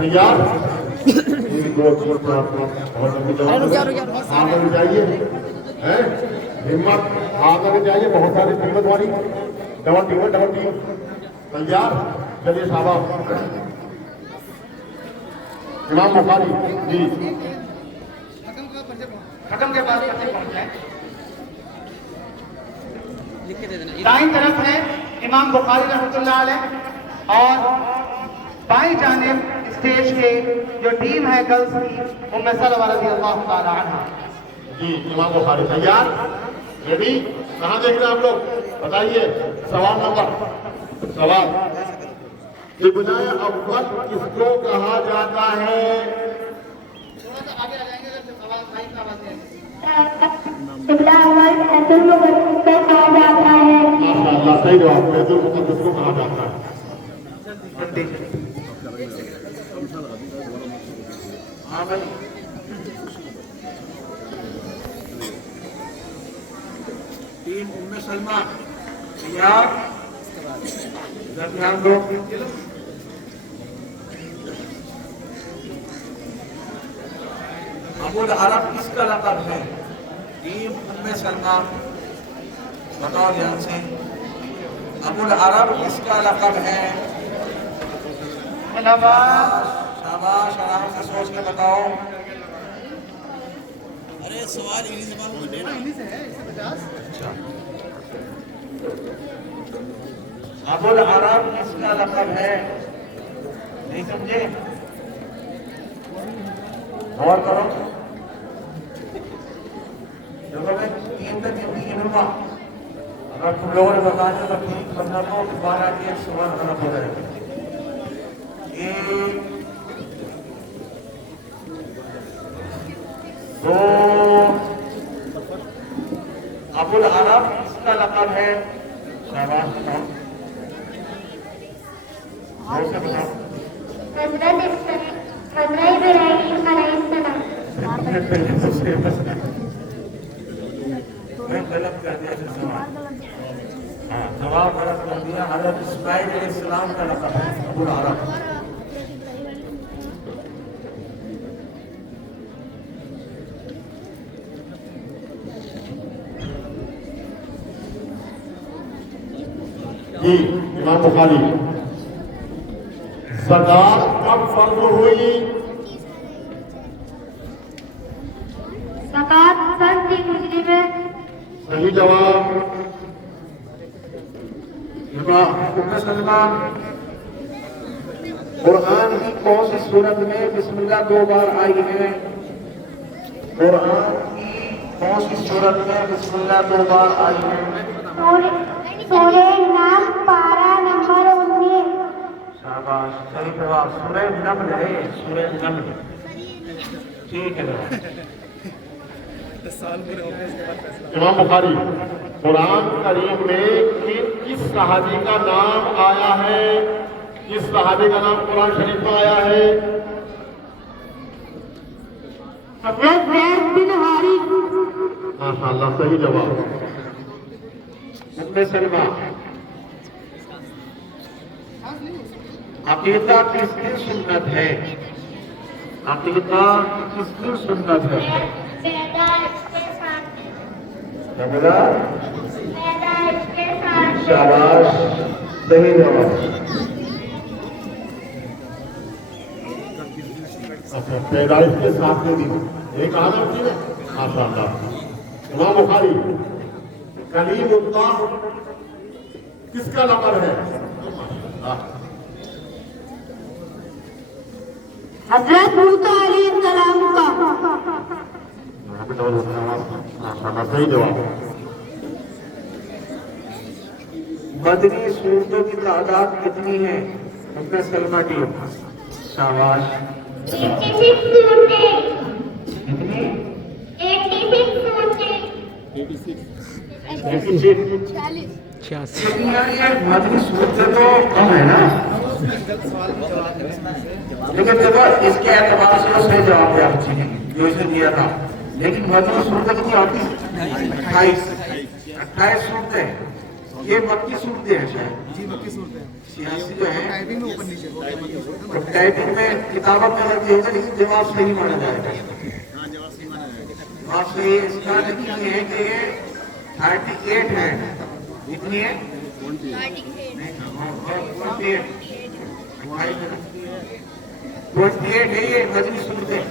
تیار؟ آگے جائیے، ہمت آگے جائیے، بہت ساری قیمت والی ڈبل ٹیم تیار؟ چلیے صاحب امام بخاری جی حکم کے پاس دائیں طرف ہے امام بخاری رحمۃ اللہ علیہ، اور بائیں جانب اسٹیج کے جو ٹیم ہے گرلز کی ام سلمہ رضی اللہ تعالی عنہ جی امام بخاری تیار؟ ریڈی؟ کہاں دیکھ رہے ہیں آپ لوگ؟ بتائیے سوال نمبر ابن اول کس کو کہا جاتا ہے؟ تھوڑا سا آگے آ جائیں گے سوال بھائی کا آواز ہے۔ ابن اول بیت المقدس کو کہا جاتا ہے۔ ماشاء اللہ صحیح جواب، بیت المقدس کو کہا جاتا ہے۔ ہاں بھائی ٹیم ام سلمہ تیار؟ دھیان دو۔ ابو العرب کس کا لقب ہے؟ ٹیم ام سلمہ بتاؤ دھیان سے، ابو العرب کس کا لقب ہے؟ شاباش، آرام سے سوچ کے بتاؤ۔ ارے سوال انہی زبان میں دینا۔ اچھا، ابو العرب کس کا لقب ہے؟ نہیں سمجھے؟ غور کرو۔ دیکھو میں تین تک گنوں گا، اگر تم لوگوں نے بتا دیا تو ٹھیک، ورنہ تو دوبارہ کے ایک سوال غلط ہو جائے گا۔ ایک، دو، ابو العرب کس کا لقب ہے؟ شاباش بتاؤ، زور سے بتاؤ۔ حضرت ابراہیم علیہ السلام۔ میں غلط کر دیا سوال، ہاں جواب غلط کر دیا۔ حضرت اسماعیل علیہ السلام کا لقب ہے ابو العرب۔ جی امام بخاری زکوٰۃ کب فرض ہوئی؟ زکوٰۃ فرض تھی ہجری میں۔ صحیح جواب۔ ام سلمہ قرآن کی کون سی سورت میں بسم اللہ 2 بار آئی ہے؟ قرآن کی کون سی سورت میں بسم اللہ 2 بار آئی ہے؟ سورہ نام پارہ نمبر 19۔ شاباش، صحیح جواب، سورہ نمل ہے، سورہ نمل۔ ٹھیک ہے جواب۔ امام بخاری قرآن کریم میں کس صحابی کا نام آیا ہے؟ کس صحابی کا نام قرآن شریف میں آیا ہے؟ حضرت زید بن حارث۔ ماشاء اللہ صحیح جواب۔ ام سلمہ عقیدہ کس کی سنت ہے؟ عقیدہ کس کی سنت ہے؟ پیدائش کے ساتھ۔ کیا بولا؟ پیدائش کے ساتھ۔ شاباش، صحیح جواب۔ اچھا، پیدائش کے ساتھ میں بھی ایک عادت تھی نا، ماشاء اللہ۔ امام بخاری کلیم اللہ کس کا لقب ہے؟ حضرت موسیٰ علیہ السلام کا۔ صحیح جواب۔ مدنی صورتوں کی تعداد کتنی ہے؟ ام سلمہ ٹیم شاباش۔ 86 صورتیں۔ کتنی؟ 86 صورتیں۔ 86۔ مدنی صورتیں تو کم ہے نا، لیکن دیکھو اس کے اعتبار سے وہ صحیح جواب دیا بچی نے جو اسے دیا تھا، لیکن مدنی صورتیں کتنی ہوتی؟ 28 صورتیں۔ یہ مکی صورتیں ہیں شاید جی مکی صورتیں ہیں سیاسی جو ہے ٹائپنگ میں اوپر نیچے ہوتا ہے مکی صورتیں تو ٹائپنگ میں کتابوں میں اگر دیکھیں گے لیکن جواب صحیح مانا جائے گا ہاں جواب صحیح مانا جائے گا جواب صحیح اس کا نتیجہ یہ ہے کہ یہ 38 ہے کتنی ہے 28 ہے یہ مجلس صورتیں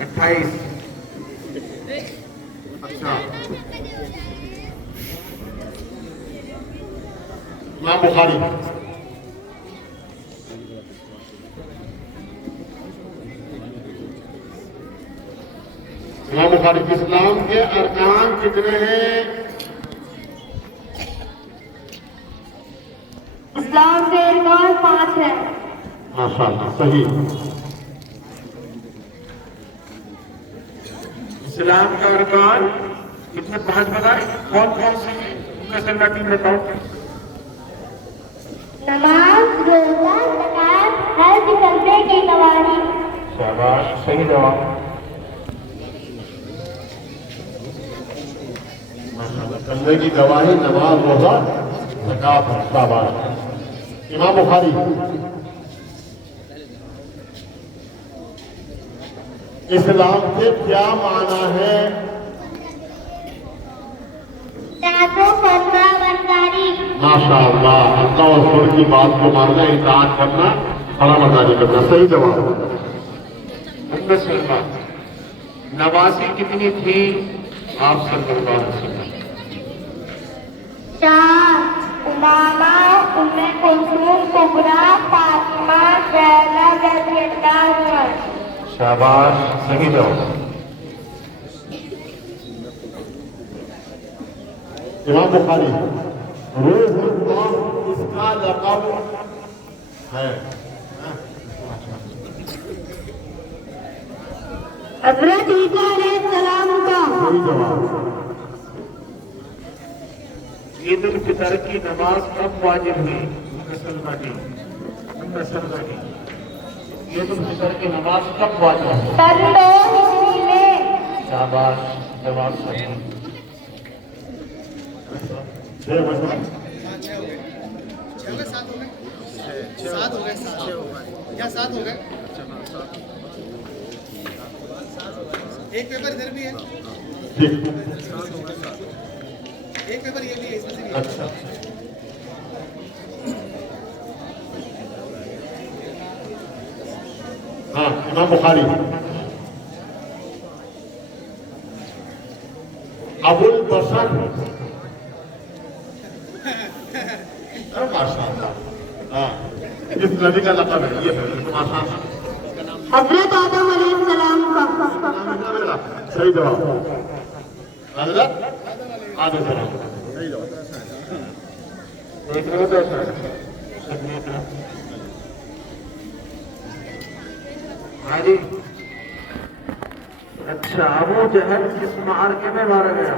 28 اچھا امام بخاری امام بخاری اسلام کے ارکان کتنے ہیں؟ اسلام کے ارکان 5 ہیں. ماشاء اللہ صحیح. اسلام کا ارکان کتنے 5 بتائے کون کون سے ہیں ان میں سے میں بتاؤں نماز، روزہ، زکات، حج کرنے کی گواہی. شاباش صحیح جواب کرنے کی گواہی، نماز، روزہ، زکات. شاباش. امام بخاری اسلام کے کیا معنی ہے؟ اطاعت و فرما برداری. ماشاء اللہ. اللہ اور رسول کی بات کو ماننا، اطاعت کرنا، فرما برداری کرنا. صحیح جواب. ام سلمہ نوازی کتنی تھی آپ صلی اللہ علیہ وسلم 4 امامہ، ام کلثوم کبریٰ، فاطمہ، زینب رضی اللہ عنہا. شاباش صحیح جواب امام بخاری روح اللہ اس کا لقب ہے. حضرت عیسیٰ علیہ السلام کا. صحیح جواب. عید الفطر کی نماز کب واجب ہوئی ام سلمہ کی عید الفطر کی نماز کب واجب ہوئی سن 2 ہجری میں. شاباش جواب صحیح چھ ہو گئے 7 ہو گئے 7 ہو گئے 7 ہو گئے ایک پیپر ادھر بھی ہے ایک پیپر یہ بھی ہے اس میں سے بھی ہے. اچھا ہاں امام بخاری ابو البشر. ماشاء اللہ. ہاں اس نبی کا لقب ہے یہ ماشاء اللہ. حضرت آدم علیہ السلام کا. صحیح جواب. حضرت آدم السلام. صحیح جواب. دیکھ رہے ہو کیسا ہاں جی. اچھا ابو جہل کس معرکے میں مارا گیا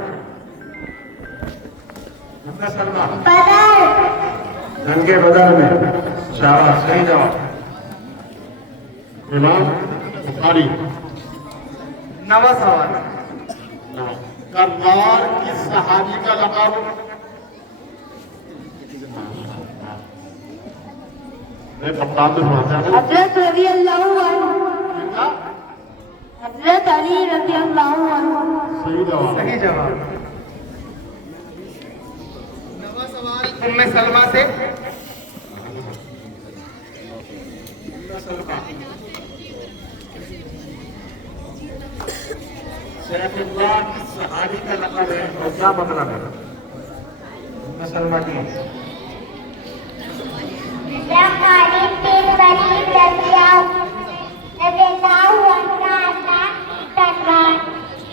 ام سلمہ بدر. جنگ بدر میں. شاباش صحیح جواب امام بخاری نواں سوال. کرار کس صحابی کا لقب؟ میں کپتان میں سناتا ہوں. حضرت رضی اللہ عنہ. حضرت علی رضی اللہ عنہ. صحیح جواب. صحیح جواب. نواں سوال ام سلمہ سے سیف اللہ کس صحابی کا لقب ہے اور کیا مطلب ہے ام سلمہ کی خالد بن ولید رضی اللہ عنہ.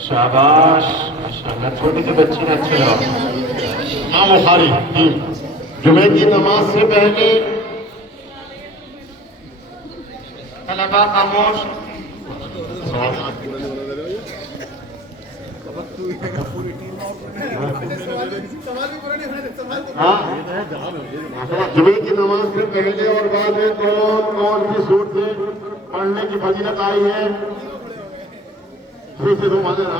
شاباش ماشاءاللہ چھوٹی سی بچی نے اچھے جواب امام بخاری جمعے کی نماز سے پہلے طلبا خاموش. سوال بھی پورا نہیں ہونے دیتے سوال ہاں جمعے کی نماز سے پہلے اور بعد میں کون کون سی صورتیں پڑھنے کی فضیلت آئی ہے؟ پھر سے تم آنے رہا.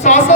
100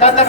10-10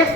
1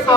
100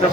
10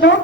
2